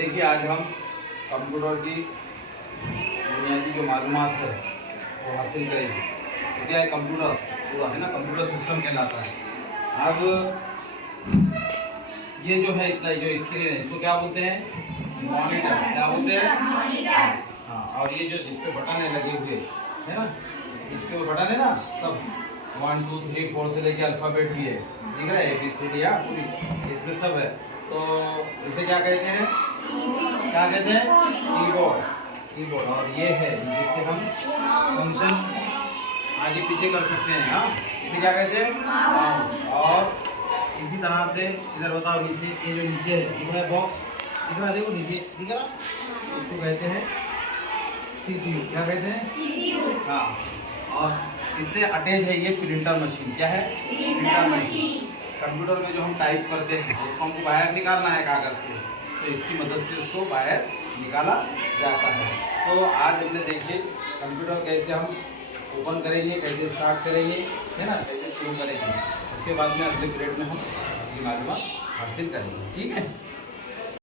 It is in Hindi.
देखिए आज हम कंप्यूटर की बुनियादी जो मालूमात है वो हासिल करेंगे। तो क्या है, कंप्यूटर पूरा है ना, कंप्यूटर सिस्टम कहलाता है। अब ये जो है इतना जो स्क्रीन है इसको क्या बोलते हैं, मॉनिटर। क्या बोलते हैं, मॉनिटर। हाँ, और ये जो जिस पे बटन है लगे हुए है ना, इसके वो बटन है ना, सब 1 2 3 4 से लेके अल्फ़ाबेट भी है, ठीक है, ABCD पूरी इसमें सब है। तो इसे क्या कहते हैं, क्या कहते हैं, कीबोर्ड। कीबोर्ड। और ये है जिससे हम फंक्शन आगे पीछे कर सकते हैं। हाँ, इसे क्या कहते हैं, माउस। और इसी तरह से इधर बताओ, नीचे ये जो नीचे है दिख रहा है बॉक्स, दिख रहा है, देखो नीचे दिख रहा, इसको कहते हैं CPU। क्या कहते हैं, CPU। हाँ, और इससे अटैच है ये प्रिंटर मशीन। क्या है, प्रिंटर मशीन। कंप्यूटर में जो हम टाइप करते हैं उसको हमको बाहर निकालना है कागज़ पे, तो इसकी मदद से उसको बाहर निकाला जाता है। तो आज हमने देखिए कंप्यूटर कैसे हम ओपन करेंगे, कैसे स्टार्ट करेंगे, है ना, कैसे शुरू करेंगे। उसके बाद में अगले पीरियड में हम ये मालूमात हासिल करेंगे। ठीक है।